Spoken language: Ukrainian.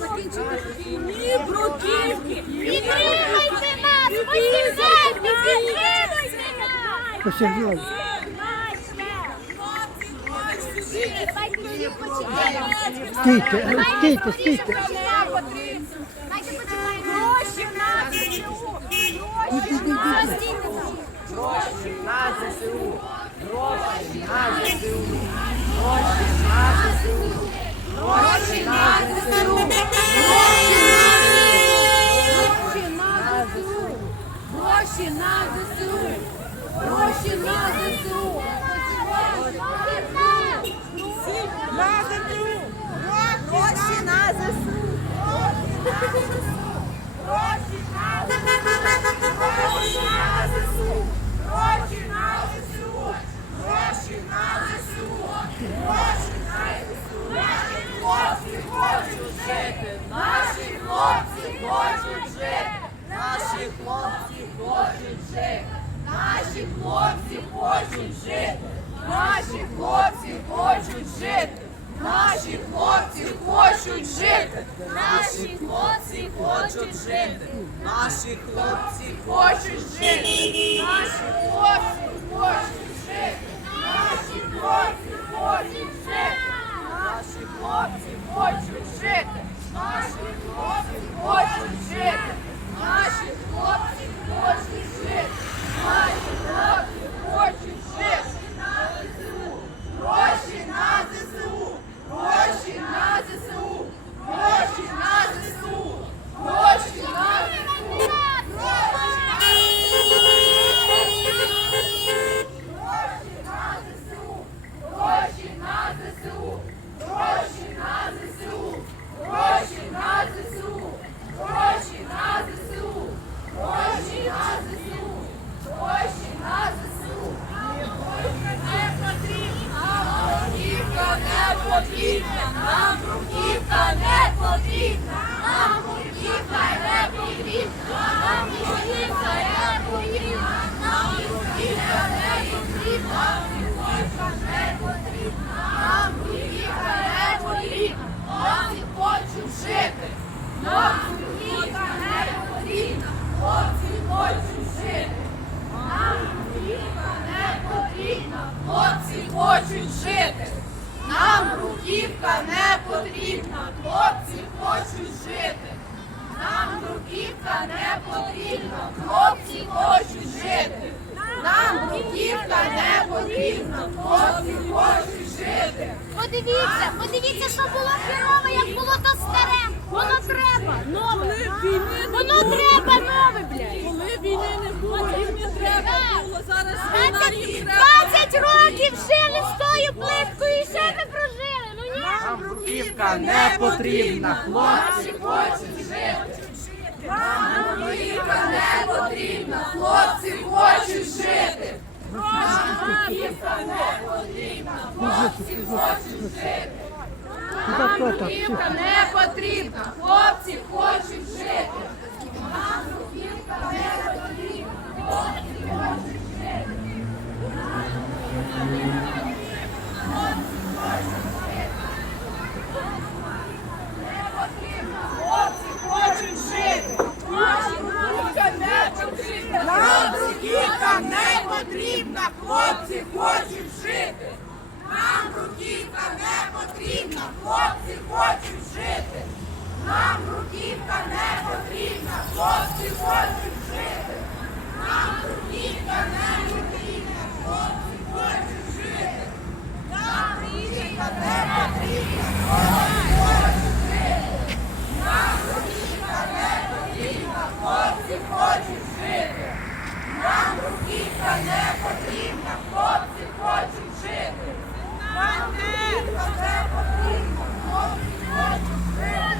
закінчити війні, бруківки. Підтримайте нас, посівайте, підтримуйте нас! Стійте, стійте, стійте. Гроші на ЗСУ. Гроші на ЗСУ. Гроші на ЗСУ. Гроші на ЗСУ. Хочуть жити. Наші хлопці хочуть жити. Наші хлопці хочуть жити. Наші хлопці хочуть жити. Наші хлопці хочуть жити. Наші хлопці хочуть жити. Наші хлопці хочуть жити. Наші хлопці хочуть жити. Нам бруківка не потрібна! Нам бруківка не потрібна! Нам бруківка не потрібна! Нам бруківка не потрібна! Бруківка не потрібна! Нам бруківка не потрібна! Хлопці хочуть жити! Нам бруківка не потрібна! Хлопці хочуть жити! Нам бруківка не потрібна, хлопці хочуть жити. Нам бруківка не потрібна, хлопці хочуть жити. Нам бруківка не потрібна, хлопці хочуть жити. Нам бруківка не потрібна, хлопці хочуть жити. Подивіться, подивіться, що було херово, як було то старе. Воно треба, нове. Воно треба нове, блядь. Коли війни не було, їм не треба було. Зараз бруківка не потрібна. Хлопці хочуть жити. Нам бруківка не потрібна, хлопці хочуть жити. Нам бруківка не потрібна, хлопці хочуть жити. Хто не потрібна, хлопці хочуть жити. Нам бруківка не потрібна, хлопці хочуть жити. Не потрібна, хлопці хочуть жити. Нам бруківка не потрібна, нам бруківка не потрібна, хлопці хочуть жити. Нам бруківка не потрібна, хлопці хочуть жити. Нам бруківка не потрібна, хлопці хочуть жити. Нам бруківка не потрібна, хлопці хочуть жити. Нам бруківка не потрібна, хлопці хочуть жити. Нам бруківка не потрібна, хлопці хочуть жити. Нам бруківка не потрібна, хлопці хочуть жити. Нам бруківка не потрібна, Oh,